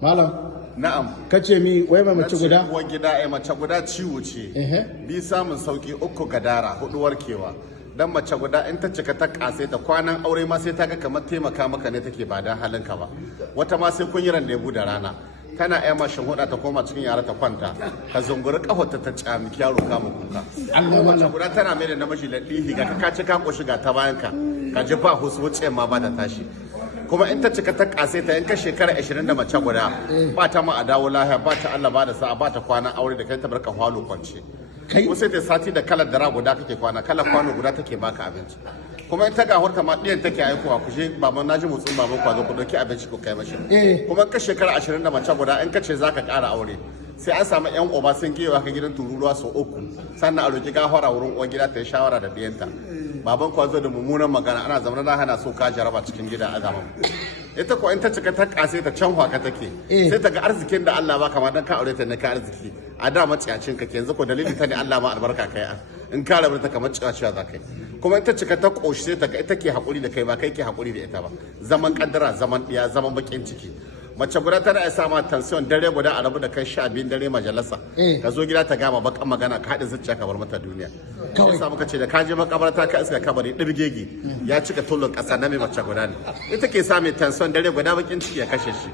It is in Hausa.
Malam. Na'am. Kace mi wai mai mace guda? Uwar gida mace guda ciwo ce. Bi samun sauki 3 gadara 4 warkewa. Dan mace guda in ta cika ta kase ta kwanan aure ma sai ta ga kamar taimaka maka ne take ba dan halinka ba. Wata ma sai kun yi randebu da rana. Kana ƴa mashin huda ta koma cikin yara ta kwanta ka zunguri kafarta ta cami yaro kama kuka. Allah mace guda tana mai da namiji ladihi ga ka ci ka koshi ga ta bayan ka ji ba husu wuce ma ba ta tashi. Kuma in ta cika ta kase ta in ka shekara 20 da mace guda ba ta ma a dawo lahiya ba ta Allah ba da sa'a ba ta kwana aure da kai ta barka hwalo kwance. Ko sai ta sati da kalar dara guda kake kwana kalar kwano guda take baka abinci. Kuma in ta ga horta ma ɗiyan take aikowa ku je baban naji motsin baban kwazo ku dauki abinci ku kai mashi. Kuma ka shekara 20 da mace guda in ka ce zaka ƙara aure sai an samu yan uba sun kewa ka gidan tururuwa sau 3 sannan a roki gafara wurin uwar gida ta yi shawara da ɗiyanta. Baban kwazo da mummunan magana ana zama na hana so ka jaraba cikin gida a zaman. Ita ko in ta cika ta kase ta can hwaka take sai ta ga arzikin da Allah ba kamar dan ka aure ta ne ka arziki a da maciyacin ka yanzu ko dalilin ta ne Allah ma albarka kai in ka rabu ta kamar ciyaciya za kai kuma in ta cika ta koshi sai ta ga ita ke hakuri da kai ba kai ke hakuri da ita ba zaman kaddara zaman diya zaman bakin ciki mace guda tana isa ma tension dare guda a rabu da kai 12 dare majalisa ka zo gida ta gama bakan magana ka haɗe zuciya ka bar mata duniya kawai sa muka ce da ka je makabarta ka iska kabari dibgegi ya cika tulun ƙasa na mai mace guda ne ita ke sa mai tension dare guda bakin ciki ya kashe shi